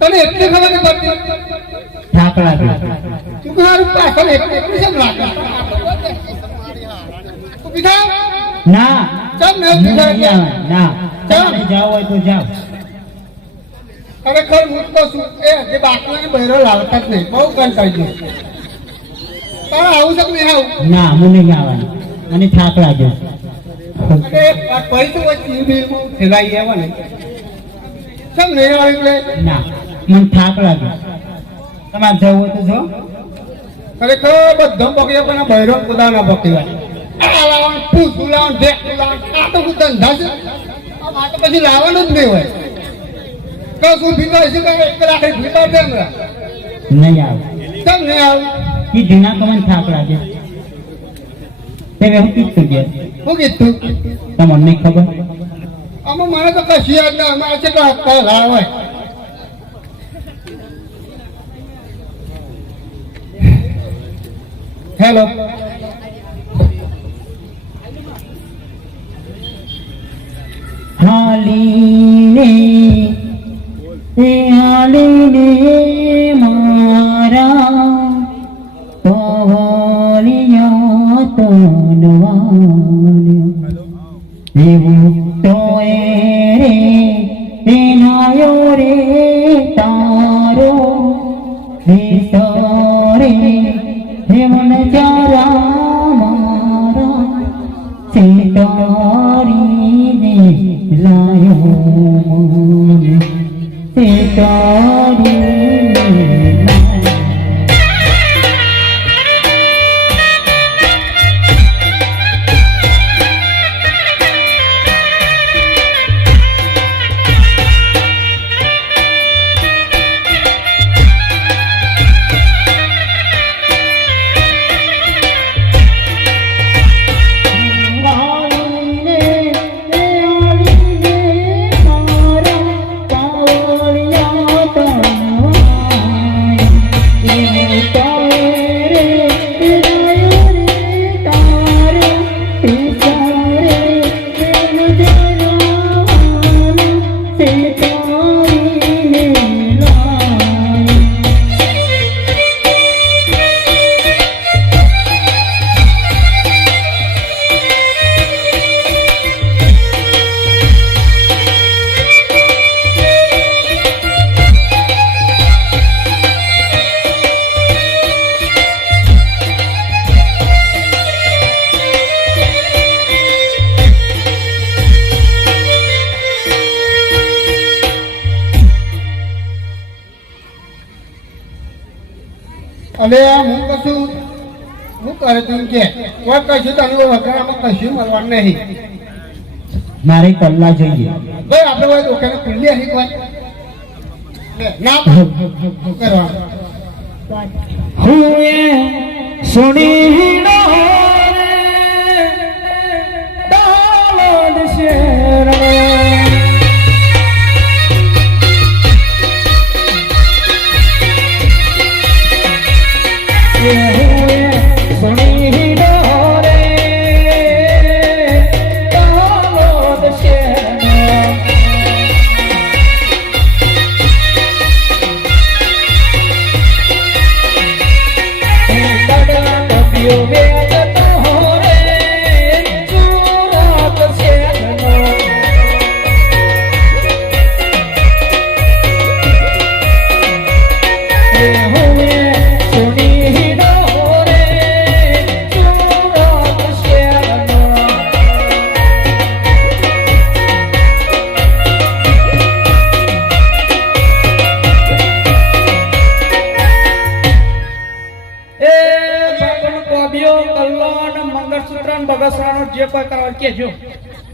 તને એટલી ખબર નથી પડતી ઠાકડા તું ઘર પાછળ એટલી કેમ લાગે તું પીધા ના ચમ ને પીધા ના ચમ જાવ હોય તો જાવ ખરેખર હું તો શું એ જે બાકીને બહેરો લાવતા જ નહીં બહુ કંટાળી ગયો તારે આવું છે નહીં આવું ના હું નહીં આવવાનું અને થાક લાગ્યો અને પૈસું વચ્ચે બિલમાં ફેલાઈ આવ્યા ને કેમ નહીં આવે એટલે ના મને થાક લાગ્યો તમારે જવું હોય તો જો ખરેખર બધો પકડ્યો પણ બહેરો કુદા ના પકડ્યા લાવવાનું પૂછું લાવવાનું ઢેક લાવવાનું આ તો કોઈ ધંધા છે આ તો પછી લાવવાનું જ નહીં હોય તો શું ભીગા છે કે એક રાખે ભીગા છે નહીં આવે કેમ નહીં આવે એ જૂના કમન થાક લાગ્યો તે હું કીધું ગયા શું કીધું તમને નહીં ખબર આમાં મને તો કશી યાદ ના અમારે કેટલા હપ્તા લાવે હેલો હાલીને મારા પવલિયા તનવાલ્યો એવું તો રે વિનાયો રે તારો વિસરે હેમન ચારા મારા સીતારીને લાયો મને સીતારીને અને હું કશું હું કરે તું કે કોઈ કશું તને વગરમાં કશું મળવાનું નહીં મારે કલ્લા જોઈએ ભાઈ આપણે હોય તો ઓકે ખુલ્લી હી કોઈ ના કરવાનું હું એ સુણી નો રે શેર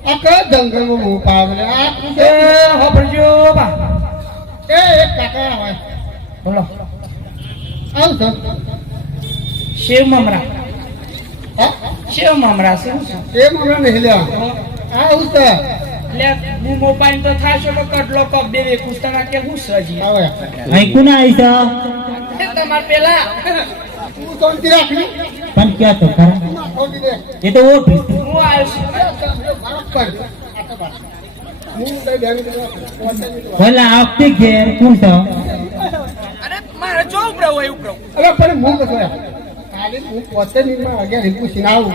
આ કયો જંગલમાં હું પાવલે આ એ હોભળજો બા એક કાકા આવે બોલો આવ છો શિવ મમરા હા શિવ મમરા શું છે એ મને નહીં લ્યા આવું છે લે હું મોબાઈલ તો થાશો તો કડલો કપ દેવે કુસ્તા કે હું સજી આવે અહીં કોણ આવી છે તમાર પેલા તું શાંતિ રાખી પણ ક્યાં તો ખરા ખોટી દે એ તો ઓળખીશ તું. હું આવ્યો છું બરાબર આ તો બસ હું કઈ બેન બોલા આપતે ઘેર કોણ છે અરે મારે જો ઉપરો હોય ઉપરો અરે પણ હું કશો કાલે હું પોતે ની માં અગિયાર રીપુ સિનાવું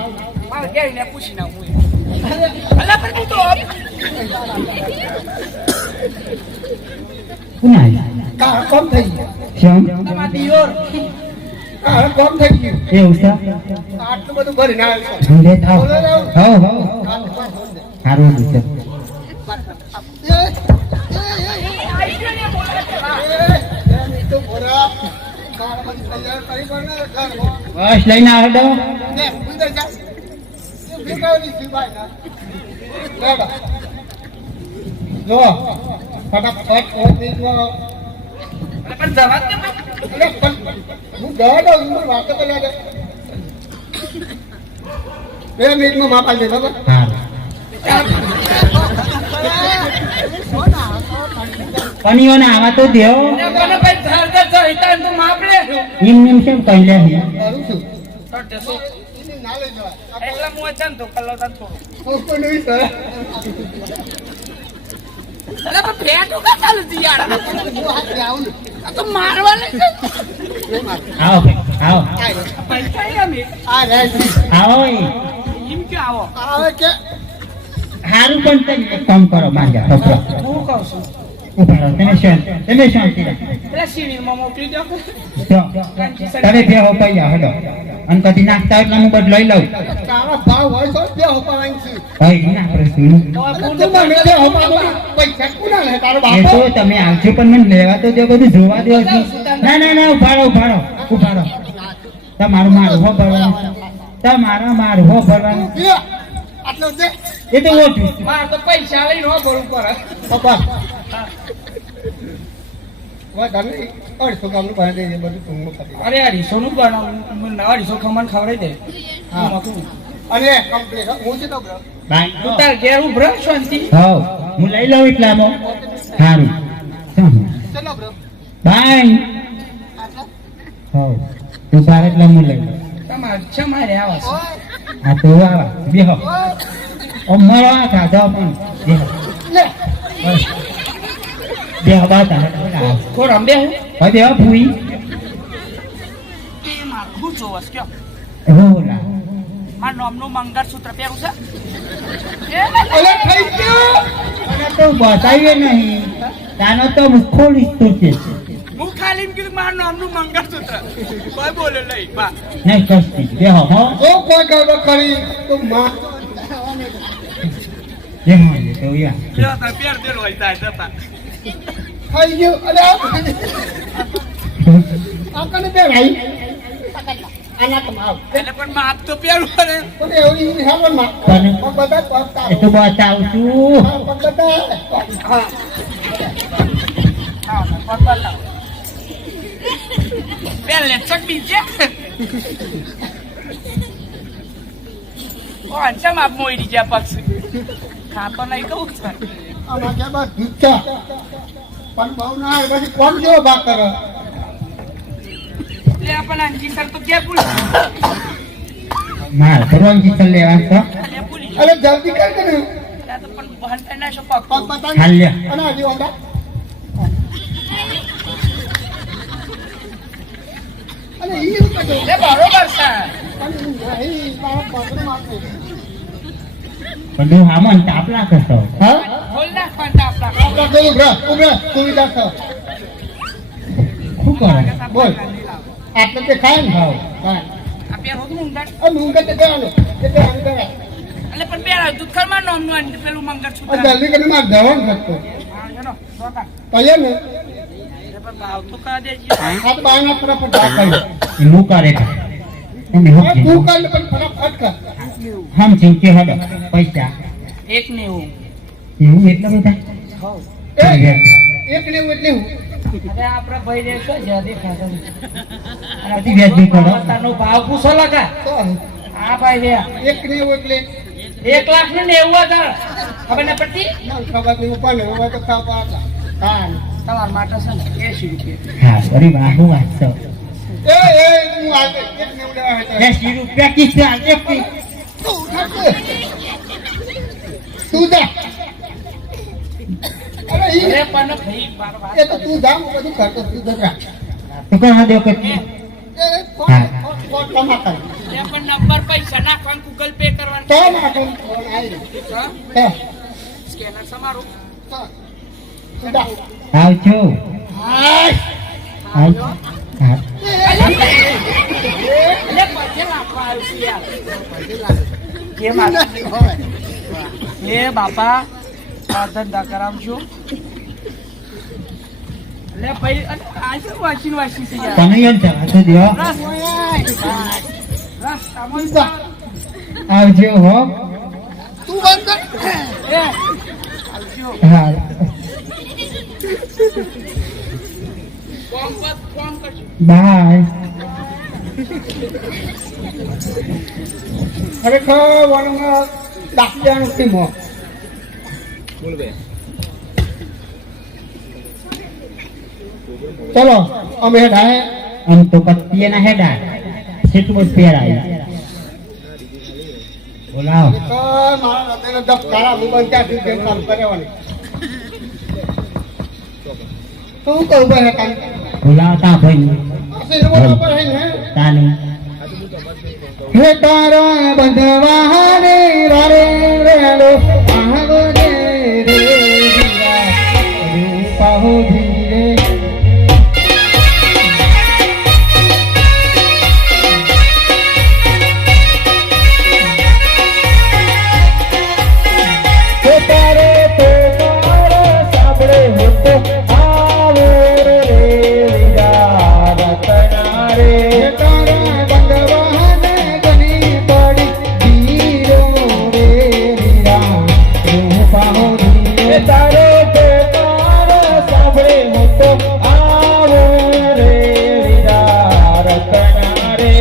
મારે ક્યાંય ને પૂછી ના હું અલા પણ તું તો કોણ આવી કાળ કોમ થઈ ગયું શ્યામ તમાર દિયોર કાળ કોમ થઈ ગયું એવું છે આટલું બધું ભરી ના આવ્યો ઝુંડે થાવ હો હો સારું છે બસ લઈને આવડો જો ફટાફટ પણ જવા દે હું ગયો તો વાતો કરવા 2 મિનિટમાં માપ આપી દે બરાબર સારું કનીઓને આવા તો દેવ મને ભાઈ ધર ધર જઈતા તો માપ લે એમ કેમ કહી લે કરું છું કર દેસો ના લઈ જવાય એટલા હું અચાન તો કલ્લો તન થોડો કોઈ નહીં સર અલા પણ ફેટો કા ચાલુ દી યાર હું હાથ આવું ને આ તો મારવા લે છે આવો ભાઈ આવો પૈસા અમે આ રહે છે આવો એમ કે આવો આવે કે સારું પણ તમે એક કામ કરો માંજા પકડો હું કહું છું ઉભા રહો તમે શાંતિ રાખો પેલા સિવિલમાં મોકલી દો તમે બે હો પૈયા હડો અને કદી નાખતા એટલે હું બધું લઈ લઉં તારા ભાવ હોય તો બે હોપાવાኝ છે ભાઈ ના પ્રશ્ન તો અરે તું મને બે હોપાવાኝ પૈસા કોના લે તારો એ બાપો તો તમે આવજો પણ મને લેવા તો દે બધું જોવા દો ના ના ના ઉભા રહો તમારું મારું હો ભરવાનું તમારા મારું હો ભરવાનું લ્યો, આટલો દે એ તો ઓછું મારે તો પૈસા લઈને હો ભરવું પડે પપ્પા વધારે 250 ગામનું ભણી દે બધું ટૂંકમાં કરી દે. અરે અઢીસો નું બનાવું અઢીસો ખમણ ખવડાવી દે હા. અને કમ્પ્લીટ હું છે તો બ્રો તું તાર ઘેર ઉભરો શાંતિ હો હું લઈ લઉં એટલામાં સારું ચલો બ્રો બાય હો તું તારે એટલા હું લઈ લઉં તમારે છે મારે આવા છે આ તો આવા બેહો અમારો આ ખાધો પણ બેહો લે બસ. બેહો બાતા થોડો રંબે હું હવે બેહો ભૂઈ તે મારું શું જોવસ કયો હોલા મારા નામનું મંગળસૂત્ર પહેરું છે અલે થઈ ગયો અને તો બતાવીએ નહીં તાનો તો ખોલીશ તું છે હું ખાલી એમ કીધું મારા નામનું મંગળસૂત્ર કોઈ બોલે લઈ બા નહીં કસ્તી બેહો હો જો કોઈ ગરબા કરી તો માં બેહો એ તો યા લ્યો તાર પેર દેલો હોય તાર જતા થઈ ગયું અરે આ કને બે ભાઈ આના કમાવ એટલે પણ માપ તો પહેરવું પડે પણ એવડી હાવન માં પણ બધા પગતા એ તો બતાવું છું પગતા હા હા પગ બતાવો પહેલે ચક બીજે ઓ અંચા માપ મોઈ ગયા પક્ષ ખાતો નહીં કહું છે આમાં કે બસ દૂધા પણ બહુ ના આવે પછી કોણ જેવો ભાગ કરે એટલે આપણને અંજી સર તો ક્યાં ભૂલી માર ભરવાનજી ચાલ લેવા તો એટલે ભૂલી અરે જલ્દી કર કે નહીં ત્યાં તો પણ ભણતા ના છો પગ પગ બતા હાલ લે અને હજી ઓંડા અરે ઈ શું કરે એ બરોબર છે પણ નહીં તારા પગને મારશે બધું હામન તાપલા કરતો હા ખોલ નાખવા આપણા આપણા તો ઉભરા સુવિધા છે શું કરે બોલ આટલે તે ખાય ને હાવ હા આ પેર હોતું ઊંઘાડ આ મુંગા તે કરાનો તે કરાનો કરા એટલે પણ પેલા દૂધ ખરમાં નામનું અને પેલું મંગળસૂત્ર આ જલ્દી કરીને માર જવાનું થતો હા ચલો સોતા કહીએ ને એટલે પણ ભાવ તો કા દેજો આ તો બાયના ફટાફટ જા કર્યો એ મુકારે તમે તું હમ કર ને પણ ફટાફટ કર હમ ચિંકે હડો પૈસા 190. એવું એટલા બધા એ, એક લેવું એટલે હું અરે આપણા ભાઈ રે શું જ્યાદી ખાધો બધી વ્યાજબી કરો. તાનો ભાવ પૂછો લગા તો હા ભાઈ રે એક લેવું એટલે 1,90,000 ખબર ના પડતી ના ખબર નહીં ઉપર ને હવે તો ખાવા હતા હા તમારા માટે છે ને 80 રૂપિયા હા અરે વાહ હું વાત છો એ હું આજે એક લેવું લેવા હતો 80 રૂપિયા કિસ્સે આજે કી તું જા અરે ઈ અરે પણ ભાઈ બાર વાત એ તો તું જા હું બધું કરતો તું જરા તો કોણ દે કે એ કોણ કોણ કમાતા એ પણ નંબર પૈસા નાખવાનું ગૂગલ પે કરવાનું તો ના કોણ કોણ આવી હા હે સ્કેનર સમારો તો તું જા આવજો હાય આવજો હા એટલે પછી નાખવા આવ્યું છે યાર કેમ એ બાપા આ ધંધા કરાવશું એટલે ભાઈ આ શું વાંચી છે યાર તમે એમ જવા તો દો રસ તું જા આવજો હો તું બંધ કર એ હા કોમ કરજો બાય ખરેખર વનમાં દાખલાનું ટીમો ચલો અમે હેડાએ આમ તો કત્તીએ ના હેડા સીટમાં પહેરાય બોલાવો તો મારા હૃદયનો ધબકારા હું બંધ ત્યાં સુધી કામ કરવાની તો હું કહું ભાઈ કામ બોલાવતા ભાઈ બરાબર હે ને તાની હે તારા બંધવા રે રે રેડો આવજે રે જીવા રૂપા હો ધીરે હે તારે તો તારો સાંભળે હો તો આવો રે વીરા રતના રે તારા બંધવાને ગની પડી ધીરો રે વીરા રૂપા હો ધીરે તારો તો તારો સાંભળે હો તો આવો રે વીરા રતના રે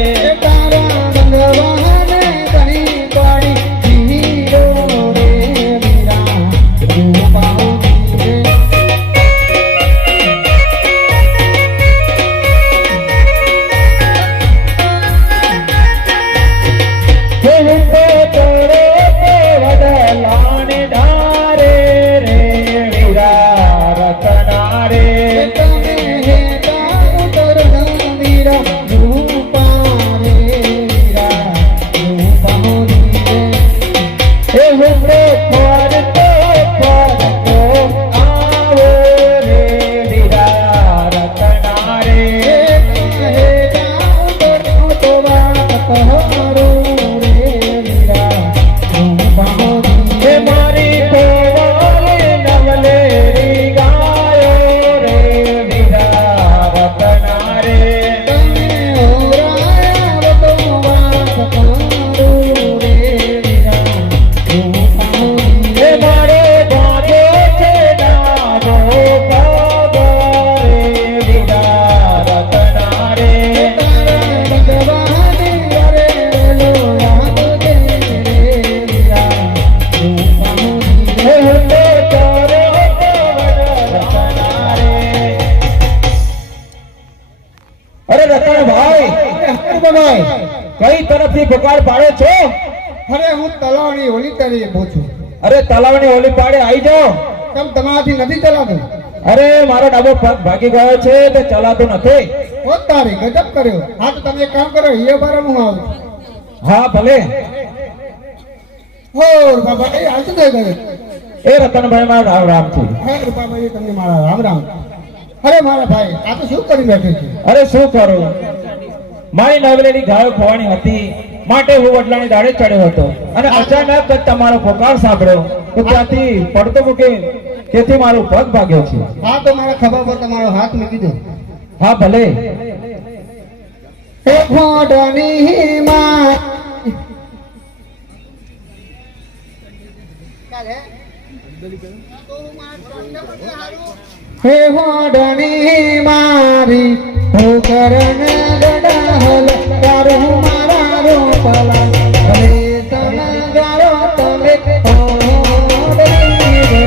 તારા બંધવાને ગની પડી ધીરો રે વીરા રૂપા હો ધીરે ખેલતે તોરે તે વડલાને ધારે રે વીરા રતના રે તમે હેતા ઉતરના વીરા રૂપા રે વીરા રૂપા હો ધીરે હે હુંડે ફરતો આવો રે વીરા રતના રે હેતા ઉતરનો તો વાત કહરો રે વીરા રૂપા હો ધીરે મારી કોવાલે નવલે રી ગાયો રે વીરા રતના રે તમે ઓરાયા તો વાત કહરો રે વીરા રૂપા હો ધીરે મારે ગાજો છે નાગો કાગો રે વીરા રતના રે તારા ભગવાને રે લો યાદ દે રે વીરા રૂપા હો ધીરે હે તારો રતના રે અરે રતનભાઈ ભાઈ કઈ તરફથી પુકાર પાડો છો? અરે હું તલાવની હોલી તરી પહોંચું અરે તલાવની હોલી પાડે આવી જાઓ. કેમ તમારાથી નથી ચલાતું અરે મારો ડાબો પગ ભાગી ગયો છે તે ચલાતું નથી. ઓ તારી ગજબ કર્યો હા તો તમે એક કામ કરો એ બાર હું આવું હા ભલે. હો બાબા એ હાલ તો થઈ ગયો એ રતનભાઈ મારો રામ રામ છે. હે રૂપાભાઈ તમને મારા રામ રામ અરે મારા ભાઈ આ તો શું કરી બેઠે છે અરે શું કરું, મારી નવલેની ગાયો ખોવાની હતી માટે હું વડલાની દાડે ચડ્યો હતો અને અચાનક જ તમારો પુકાર સાંભળ્યો તો ત્યાંથી પડતો મૂકી તેથી મારો પગ ભાગ્યો છે. હા તો મારા ખભા પર તમારો હાથ મૂકી દો હા ભલે. એ ખોટની માં હે હોડણી મારી હોકરણ ગડાહલ તારો મારા રોપલા હે તન ગારો તમે હોડણી રે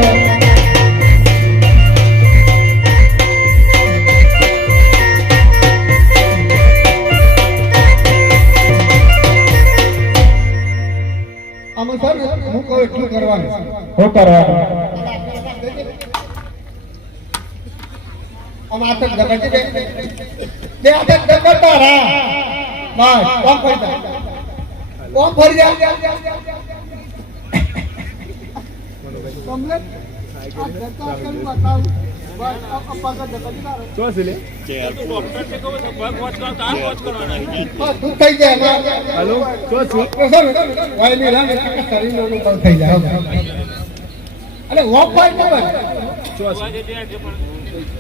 આમાં સર હું કહું એટલું કરવાનું શું કરવાનું આમાં આ તક જગત બે આ તક જગત તારા બસ કોમ ફરી જા કમ્પ્લીટ આ જગત કેમ બતાવ બસ અપા કા જગત તારા શું છે લે તું થઈ જાય હેલો શું છું વાયલી રામ શરીરનો અનુભવ થઈ જાય અરે વોક પર ખબર શું છે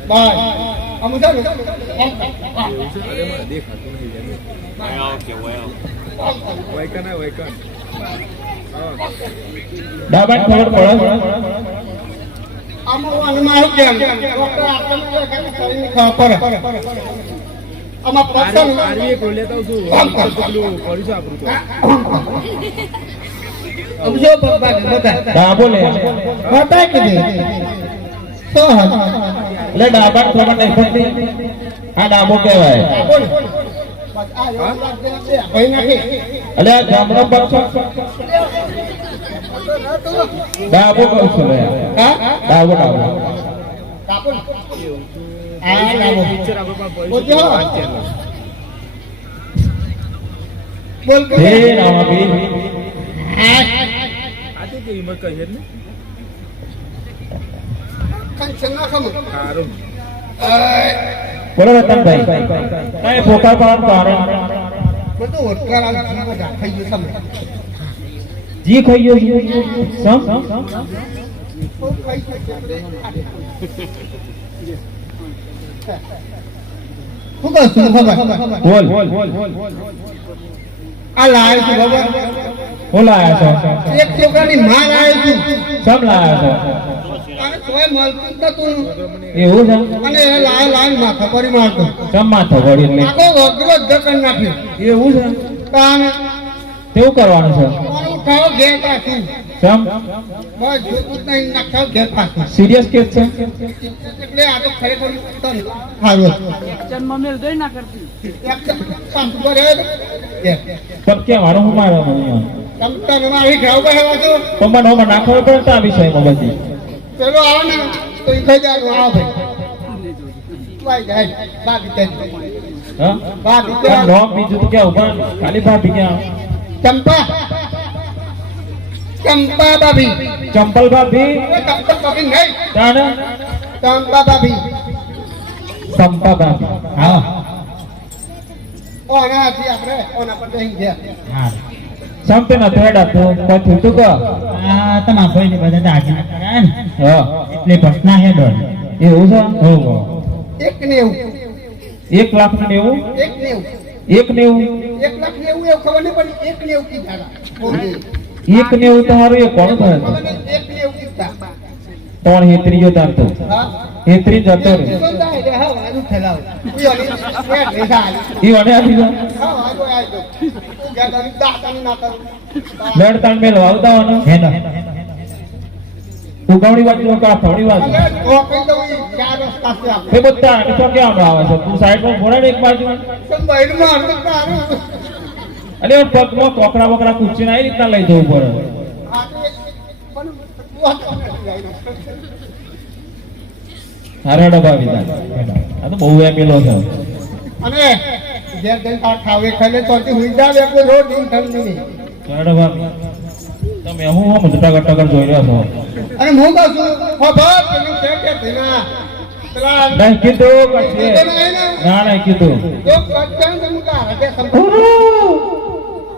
બસ આમ સર દેખાતું નહીં વૈકન ડાબા ખબર પડે આમાં અનુમાન કેમ ડોક્ટર આપણને શરીરની ખબર પડે આમાં પસંદ આરી બોલે તો શું પેલું કરી છે આપણું તો અબજો ભગવાન બતા ડાબો લે બતા કે દે તો એટલે ડાબા ખબર નહીં પડતી આ ડાબો કહેવાય બોલ બસ આ યોગ દે ભાઈ નાખી એટલે આ જમણો પક્ષ ડાબો કહું છું લે હા ડાબો ડાબો કાપુલ આ લાવો પિક્ચર આપણે પર બોલજો પડી બોલ હે રામાબી આ તો કે હિંમત કહે ને કંચન ના ખમ સારું બોલો રતનભાઈ કઈ ફોકા પાડવાનું કારણ બધું ઓટકાર આ જીવ રાખઈ ગયો તમે જી ખાઈ ગયો સમ બહુ ખાઈ શકે હું કહું છું ખબર બોલ આ લાય છું ખબર હું લાયા છો એક છોકરાની માં લાય છું સમ લાયા છો અને તોય મળતું જ નતું એવું છે અને એ લાય લાય માથા પરી મારતો સમ માથો વળી એટલે આખો વગરો જકન નાખ્યો એવું છે કાને કેવું કરવાનું છે કોણ ઉઠાવો ઘેર પાછું સમ બસ જોતું જ નહીં નાખાવ ઘેર પાછું સિરિયસ કેસ છે એટલે આ તો ખરેખર તન સારું જન્મ મેલ દઈ ના કરતી એકદમ પંપ પર પણ કે મારો હું મારો મને તમ તને મારી ઘાવ બહેવા છો પણ મને હોમાં નાખવો પડે તો આ વિષયમાં બધી પેલો આવો ને તો ઈ ખાઈ જાય આવો ભાઈ જાય બાકી જાય હા બાકી પણ નોમ બીજું તો ક્યાં ઉભા ખાલી ભાભી ક્યાં ચંપા ચંપા ભાભી ચંપલ ભાભી ચંપા ભાભી નહીં જાણે ચંપા ભાભી સંપા ભાભી હા ઓનાથી આપણે ઓના પર બેસી ગયા હા સંપે ન થેડા તો પછી તું કો આ તમારા ભાઈને બધા દાગીના કરાય ને હા એટલે પ્રશ્ન હે ડોલ એવું છે હો 190 1,90,000 190 1,90,000 1,90,000 એવું ખબર નહીં પડી 190 કીધા બોલી 1,90,000 તમારું એ કોણ થાય ખબર નહીં 190 કીધા ત્રણ હેતરી જો તારતો હા હેતરી જતો રે સંદાય રે હા વાજુ થેલાવ ઉયોની એ રેસા ઈ વડે આપી દો હા વાજુ આજો તું ગયા દાતાની ના કરું લડતાણ મેલ વાવતાવાનો હેલો ઉગાવણી વાત નો કા થોડી વાત અરે ઓ કઈ તો ઈ ચાર રસ્તા છે આપણે તે બધા ને તો કેમ આવે છે તું સાઈડમાં બોરાડ એક બાજુ સંભાઈ માં હરકત તારું અરે પગમાં કોકરા બકરા કૂચીને આવી રીતના લઈ જવું પડે આ તો પણ વાત હારે ડબ્બા બીજા આ તો બહુ એમેલો છે અને જે દિન ખાવે ખાલે તો હુઈ જાવ એક રોડ દિન ઠંડી હારે ડબ્બા તમે હું મજટા ગટ્ટા જોઈ રહ્યા છો અને હું કહું છું હો બાપ પેલું કે તેના પેલા નહીં કીધું કશે ના નહીં કીધું તો કચ્ચાં તમે કા હટે સંપર્ક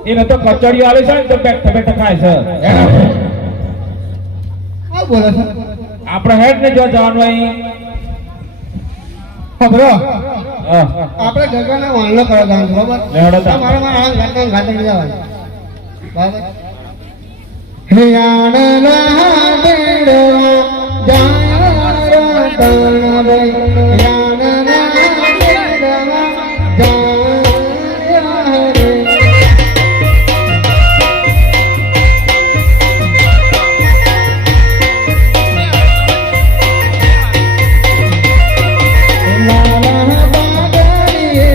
એને તો કચડિયો આવે છે ને તો બેઠા બેઠા ખાય છે આ બોલે છે આપણે હેડ ને જો જવાનું અહીં ખબરો હા આપણે જગાને વાળનો કરો દાન બરાબર લેવડો તા. તમારા માં આ ગાતા ગાતા જવાનું બરાબર યાણના બેડવા જાય રતન ભાઈ યાણના બેડવા જાય રે લાલા બાગડીએ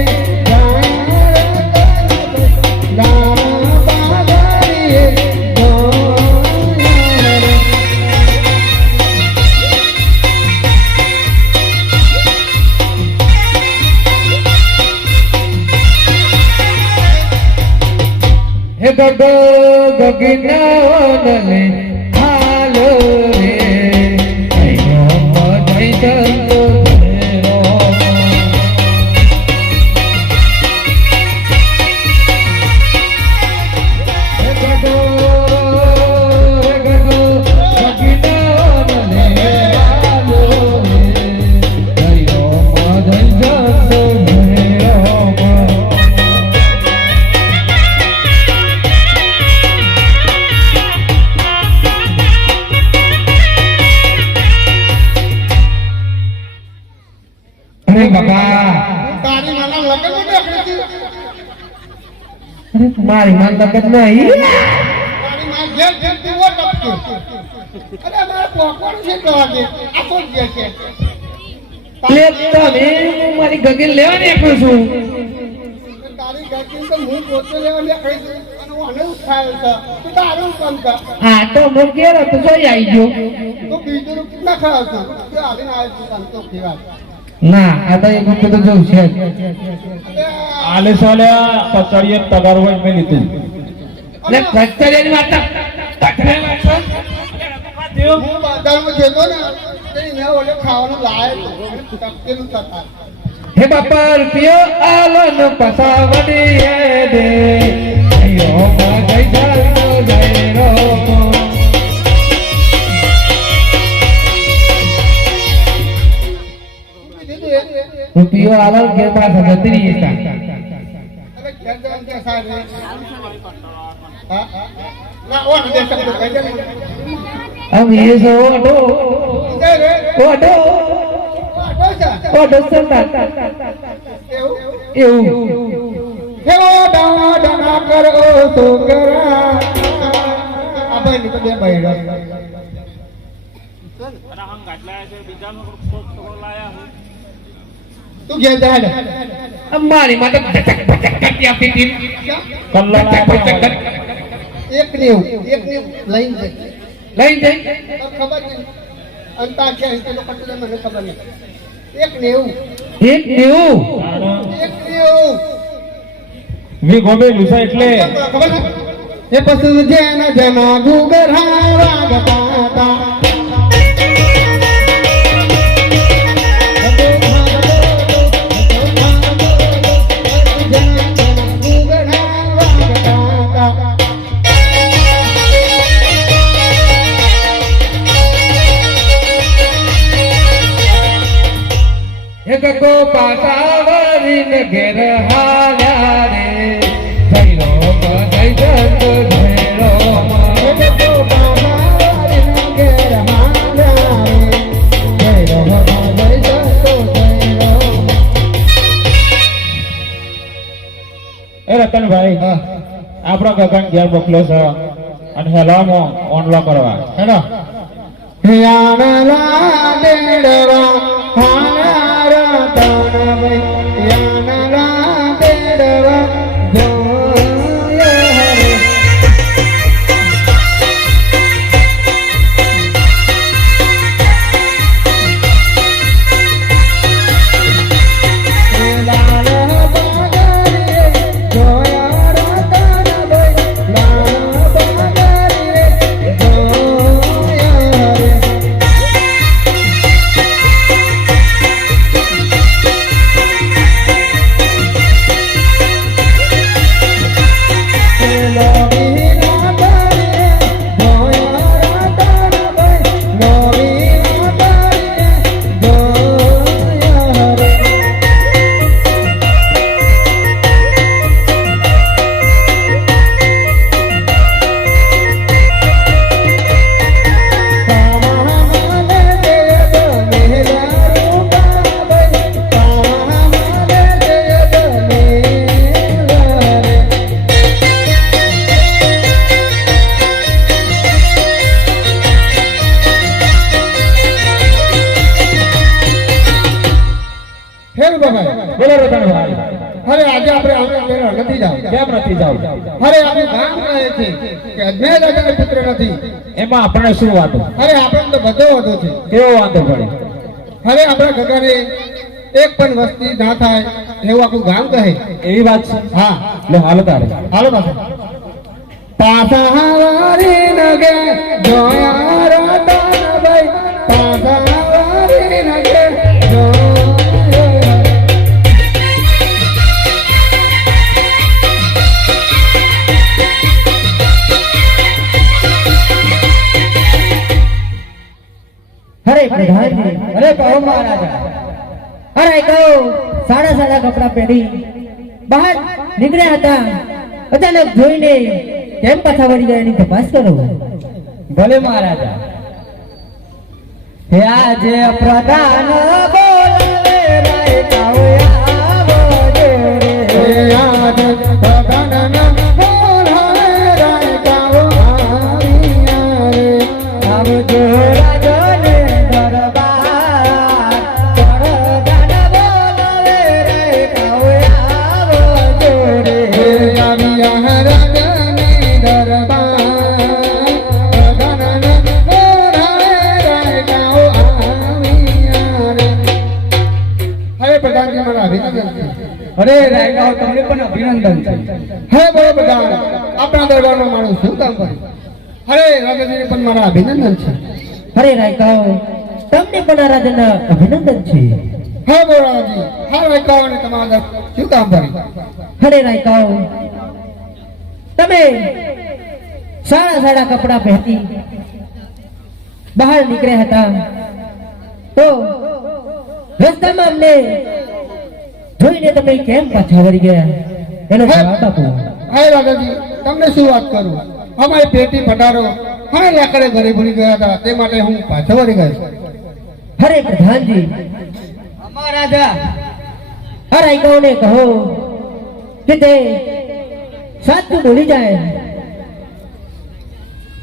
જાય રતન લાલા બાગડીએ જાય રે હે ગગ ગગનવનલે હાલો રે અયો મધઈ દંતો ભેરો હે ગગ ગગનવનલે હાલો રે અયો મધઈ દંતો ભેરો અરે બાબા તારી નાના લગન માં દેખડી અરે મારી માન લગત નહીં તારી માં જેલ જેલતી વો ટપક્યો અરે મારે પોકવાનું છે તો વાગે આ તો જે છે લે તમે હું મારી ગગન લેવા નીકળું છું તારી ગાડી તો હું પોતે લેવા નીકળી છું અને હું આને ઉઠાયો છે તું તારું કામ કર હા તો હું ઘેર હતો જોઈ આવી ગયો તો બીજું રૂપિયા ના ખાવ છું તું આવીને આવ્યો છું તને તો કેવા ના આ તો એક વખત તો જોઉં છે જ. આલે સાલ્યા પચાડીએ તગાર હોય મેં લીધું લે કચરિયાની વાત ના- હું બાજારમાં જતો ને તે અહીંયા ઓલે ખાવાનું લાવે ટપકેલું થતા હે બાપા રૂપિયો આલન પસાવડી દે અયો મગઈ જાતો જયરો રૂપિયો આલન ઘેર પાસે જતી રહી હતા અરે ઘેર જવાનું કે સાહેબ હા ના ઓન દે શકતો કઈ દે આમ એ જો ઓટો દે રે ઓટો પૈસા ઓટો સંતા એવું એવું કેવો ડાવા ડાવા કરો તો કરા આ ભાઈ ની તો બે ભાઈ તું ઘેર જા લે અમારી માં તો ધટક ધટક કરતી આપી હતી એક નેવું લઈને જઈ લઈ જઈ ખબર નહીં અંતા કે અહીં તો કટલે મને ખબર નહીં એક નેવું એક નેવું વી ગોમે લુસા એટલે ખબર છે એ પશુ જેન જના ગુગરા વાગતા એક કો પાસાવરીને ઘેર હાલ્યા રે ભૈરો બધાઈ જતો ભૈરો એ રતનભાઈ આપણો ગગન ઘેર મોકલ્યો છે અને હેલામાં ઓનલો કરવા હેડો યાનલા દેડવા હાનારા તણવે યાનલા દેડવા જોય હરે લાલ બાગરીએ જોયા રતનવે લાલ બાગરીએ જોય હરે બોલો રતનભાઈ. અરે આજે આપણે આંગણા નથી જાવ. કેમ નથી જાવ? અરે આપણું ગામ કહે છે કે અજમેર રાજાનો પુત્ર નથી. એમાં આપણને શું વાંધો? અરે આપણે તો બધો વાંધો છે. કેવો વાંધો પડે? અરે આપણા ગગાને એક પણ વસ્તી ના થાય એવું આખું ગામ કહે. એવી વાત છે? હા લે હાલો તારે. હાલો પાછા પાછા વારી નગે જોયા રતનભાઈ પાછા વારી નગે જોયા. અરે પ્રધાનજી, અરે કહો મહારાજા. અરે કહો સાડા સાડા કપડા પહેરી બહાર નીકળ્યા હતા, અચાનક જોઈને કેમ પાછા વળી ગયા એની તપાસ કરો. ભલે મહારાજા. હે આજે પ્રધાન બોલાવે રાય કાઓ આવજો રે. હે આજે પ્રધાન બોલાવે રાય કાઓ આવ્યા રે. આવજો રાજને દરબાર. પ્રધાન બોલાવે રાય કાઓ આવજો રે. હે આવ્યા રાજને દરબાર. પ્રધાનજી મારા અભિનંદન છે. અરે રાયકાઓ તમને પણ અભિનંદન છે. હે બોલો પ્રધાન આપણા દરબારમાં મારું શું કામ કર્યું? અરે રાજાજીને પણ મારા અભિનંદન છે. અરે રાયકાઓ તમને પણ આ રાજાના અભિનંદન છે. હે બોલો રાજાજી હા રાયકાઓને તમારા શું કામ કર્યું? અરે રાયકાઓ તમે સાડા સાડા કપડા પહેરી બહાર નીકળ્યા હતા તો રસ્તામાં અમને જોઈને તમે કેમ પાછા વળી ગયા એનો જવાબ આપો. હે રાજાજી તમને શું વાત કરું? અમારી પેટી પટારો હા લાકડે ઘરે ભૂલી ગયા હતા તે માટે હું પાછો વળી ગયો. અરે પ્રધાનજી મહારાજા આ રાયકાઓને કહો કે તે સાચું બોલી જાય.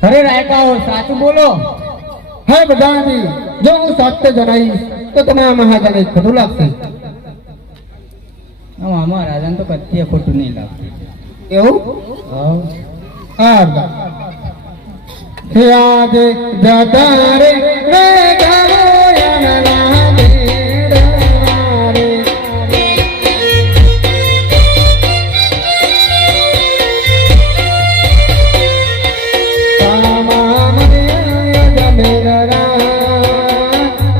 અરે રાયકાઓ સાચું બોલો. હે પ્રધાનજી જો હું સાચું જણાવીશ તો તમારા મહારાજાને ખોટું લાગશે. મહારાજા તો કચ્છી ખોટું નહીં લાગતું. એવું હા આજે જતા રે રે ગાવો યાના બેડવારે. તામા મને જમેરા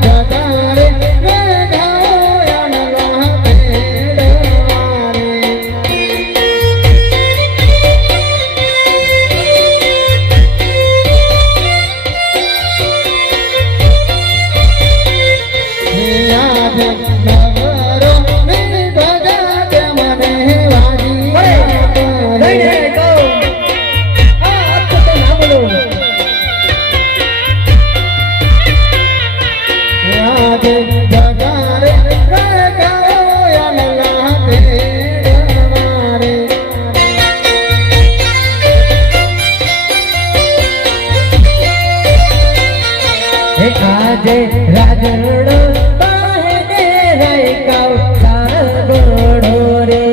જતા રે રે ગાવો યાના બેડવારે. આજે રાજણો પાહે રાયકાઓ સાગોડો રે.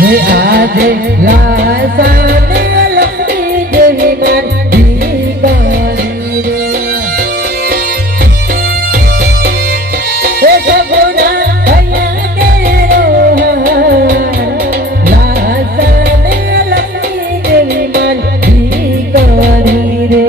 હે આજે લાસાને લક્ષ્મી જેવી મારી ગાડી રે. હે સગુણા ભૈયા કેરો લાસાને લક્ષ્મી જેવી મારી ગાડી રે.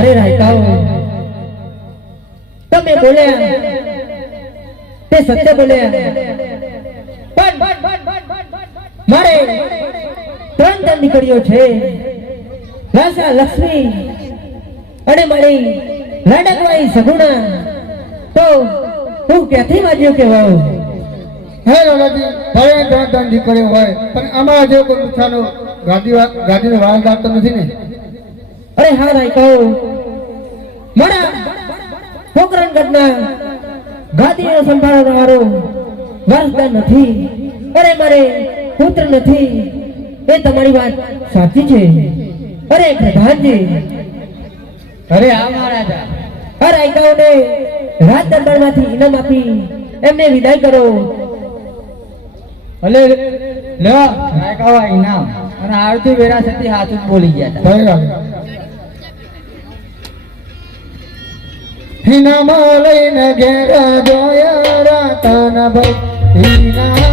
અરે રાયકાઓ તમે બોલ્યા તે સત્ય બોલ્યા પણ મારે ત્રણ દીકરીઓ છે રાસા લક્ષ્મી અને મારી લાડકવાઈ સગુણા તો તું ક્યાંથી વાંચ્યું કે વહુ? હે લાલાજી ભલે ત્રણ દીકરીઓ હોય પણ અમારા જેવો કોઈ પૂછાનો ગાદીનો વાળ લાગતો નથી ને. અરે હા ભાઈ કહું મારા પોકરણ ગઢના ગાદીનો સંભાળવાનો વારસદાર નથી. અરે મારે પુત્ર નથી. એ તમારી વાત સાચી છે. અરે પ્રધાનજી, અરે આ મહારાજા અરે આઈકાઓને રાજ દરબારમાંથી ઇનામ આપી એમને વિદાય કરો. ભલે લેવા રાયકાવા ઇનામ અને આરતી વેરાસતી હાથું બોલી ગયા હતા. ઇનામ લઈને ઘેર જોયા રાતા ના ભાઈ